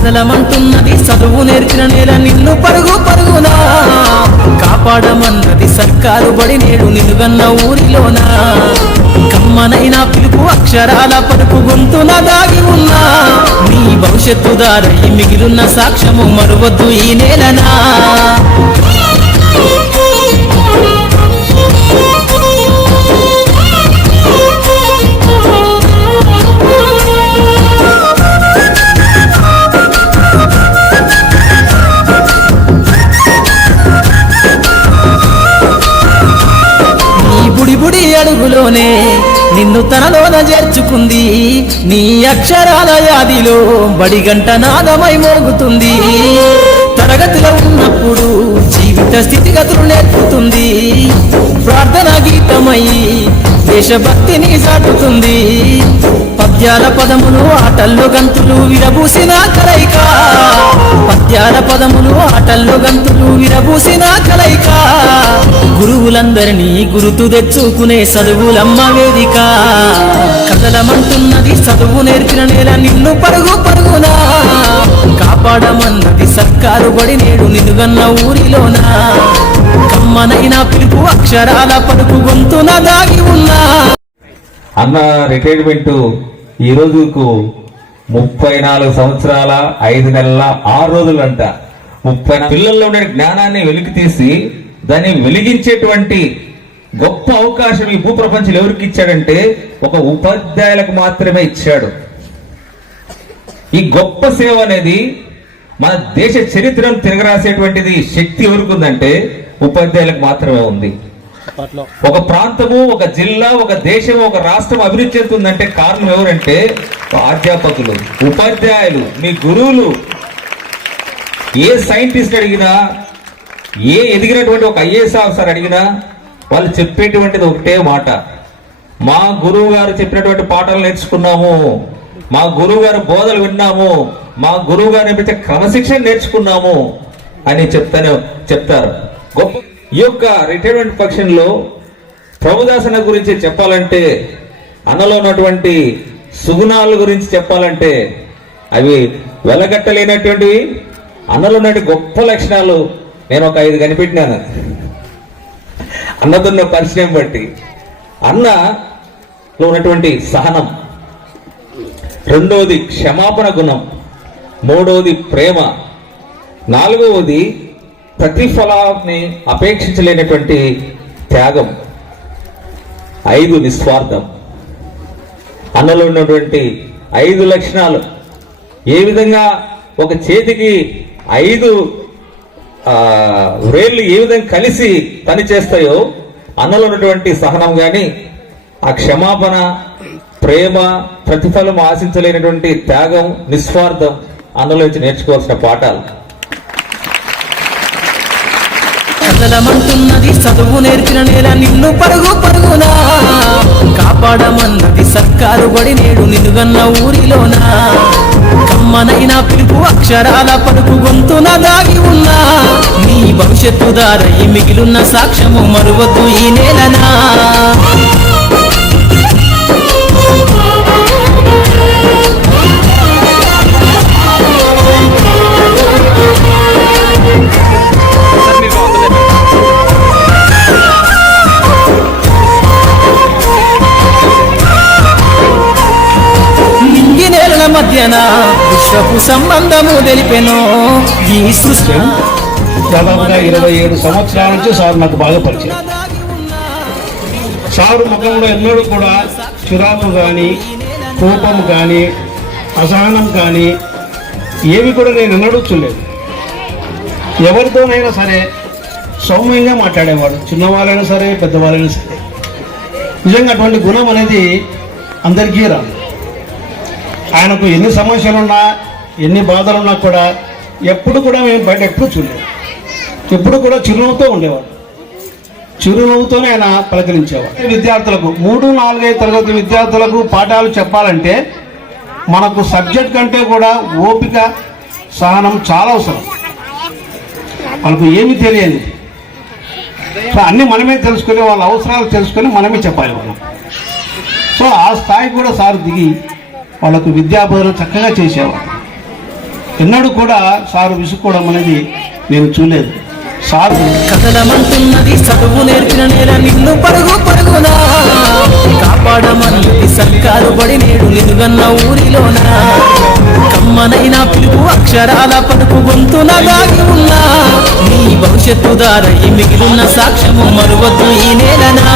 కదలమంటున్నది చదువు నేర్చిన నేల నిన్ను పరుగు పరుగునా, కాపాడమన్నది సర్కారు బడి నేడు నిలుగన్న ఊరిలోనా. కమ్మనైనా పిలుపు అక్షరాల పలుపు గొంతున దాగి ఉన్నా, నీ భవిష్యత్తు దారై మిగిలిన సాక్ష్యము మరువద్దు ఈ నేలనా. బుడి అడుగులోనే నిన్ను తనలోన చేర్చుకుంది, నీ అక్షరాల యాదిలో బడిగంట నాదమై మోగుతుంది. తరగతిలో ఉన్నప్పుడు జీవిత స్థితిగతులు నేర్పుతుంది, ప్రార్థన గీతమై దేశభక్తిని సాటుతుంది. పద్యాల పదములు ఆటల్లో గంతులు విరబూసిన కలయిక, పద్యాల పదములు ఆటల్లో గంతులు విరబూసిన కలయిక. గురువులందరినీ గురుతు తెచ్చుకునే చదువులమ్మ వేదిక. కదలమంటున్నది చదువు నేర్చిన నేల నిన్ను పరుగు పరుగునా, కాపాడమన్నది సర్కారు బడి నేడు నిలుగన్న ఊరిలోనా. కమ్మనైనా పిలుపు అక్షరాల పలుకు గొంతున దాగి ఉన్నా. అన్న రిటైర్మెంట్ ఈ రోజుకు 34 సంవత్సరాల 5 నెలల 6 రోజులంట. 30 పిల్లల్లో ఉండే జ్ఞానాన్ని వెలికి తీసి దాన్ని వెలిగించేటువంటి గొప్ప అవకాశం ఈ భూప్రపంచం ఎవరికి ఇచ్చాడంటే ఒక ఉపాధ్యాయులకు మాత్రమే ఇచ్చాడు. ఈ గొప్ప సేవ అనేది మన దేశ చరిత్రను తిరగరాసేటువంటిది శక్తి ఎవరికి ఉందంటే ఉపాధ్యాయులకు మాత్రమే ఉంది. ఒక ప్రాంతము, ఒక జిల్లా, ఒక దేశం, ఒక రాష్ట్రం అభివృద్ధి చెందుతుందంటే కారణం ఎవరంటే అధ్యాపకులు, ఉపాధ్యాయులు, మీ గురువులు. ఏ సైంటిస్ట్ అడిగినా, ఏ ఎదిగినటువంటి ఒక ఐఏఎస్ ఆఫీసర్ అడిగినా వాళ్ళు చెప్పేటువంటిది ఒకటే మాట, మా గురువు గారు చెప్పినటువంటి పాఠాలు నేర్చుకున్నాము, మా గురువు గారు బోధలు విన్నాము, మా గురువు గారు నేర్పించే క్రమశిక్షణ నేర్చుకున్నాము అని చెప్తారు. గొప్ప ఈ యొక్క రిటైర్మెంట్ ఫంక్షన్లో ప్రభుదాసన గురించి చెప్పాలంటే, అన్నలో ఉన్నటువంటి సుగుణాల గురించి చెప్పాలంటే అవి వెలగట్టలేనటువంటివి. అన్నలో ఉన్నటువంటి గొప్ప లక్షణాలు నేను ఒక 5 కనిపెట్టినాను అన్నదున్న పరిచయం బట్టి. అన్నలో ఉన్నటువంటి సహనం, రెండవది క్షమాపణ గుణం, మూడవది ప్రేమ, నాలుగవది ప్రతిఫలాన్ని అపేక్షించలేనటువంటి త్యాగం, 5 నిస్వార్థం. అన్నలో ఉన్నటువంటి 5 లక్షణాలు ఏ విధంగా ఒక చేతికి 5 వేళ్ళు ఏ విధంగా కలిసి పని చేస్తాయో అన్నలో ఉన్నటువంటి సహనం గాని, ఆ క్షమాపణ, ప్రేమ, ప్రతిఫలం ఆశించలేనటువంటి త్యాగం, నిస్వార్థం అన్నలో నుంచి నేర్చుకోవాల్సిన పాఠాలు. కదలమంటున్నది చదువు నేర్చిన నేల నిన్ను పరుగు పరుగునా, కాపాడమన్నది సర్కారు బడి నేడు నిలుగన్న ఊరిలోనా. కమ్మనైనా పిలుపు అక్షరాల పలుకు గొంతున దాగి ఉన్నా, నీ భవిష్యత్తు దారై మిగిలిన సాక్ష్యము మరువద్దు ఈ నేలనా. మధ్యన విశ్వపు సంబంధము తెలిపెను ఈ సృష్టి. దాదాపుగా 27 సంవత్సరాల నుంచి సార్ నాకు బాగా పరిచయం. సారు ముఖంలో ఎన్నడూ కూడా చిరాకు కానీ, కోపం కానీ, అసహనం కానీ ఏవి కూడా నేను ఎన్నడూ చూడలేదు. ఎవరితోనైనా సరే సౌమ్యంగా మాట్లాడేవాడు, చిన్నవాళ్ళైనా సరే పెద్దవాళ్ళైనా సరే. నిజంగా అటువంటి గుణం అనేది అందరికీ రాదు. ఆయనకు ఎన్ని సమస్యలున్నా, ఎన్ని బాధలున్నా కూడా ఎప్పుడు కూడా మేము బయట ఎప్పుడు చూడలేదు. ఎప్పుడు కూడా చిరునవ్వుతో ఉండేవాడు, చిరునవ్వుతోనే ఆయన పలకరించేవాడు. విద్యార్థులకు 3, 4, 5 తరగతి విద్యార్థులకు పాఠాలు చెప్పాలంటే మనకు సబ్జెక్ట్ కంటే కూడా ఓపిక, సహనం చాలా అవసరం. వాళ్ళకు ఏమి తెలియదు, సో అన్నీ మనమే తెలుసుకొని, వాళ్ళ అవసరాలు తెలుసుకొని మనమే చెప్పాలి మనం. సో ఆ స్థాయి కూడా సార్ దిగి వాళ్ళకు విద్యాబోధన చక్కగా చేసేవాడు. ఎన్నడూ కూడా సారు విసుక్కోవడం అనేది నేను చూడలేదు. సారు కదలమంటున్నది చదువు నేర్పిన నేల నిన్ను పరుగు పరుగునా కాపాడమన్నది సర్కారు బడి నేడు నిలుగన్న ఊరిలోనా కమ్మనైన పిలుపు అక్షరాల పలుకు గొంతున దాగి ఉన్నా నీ భవిష్యత్తు దారై మిగిలిన సాక్ష్యము మరువద్దు ఈ నేలనా.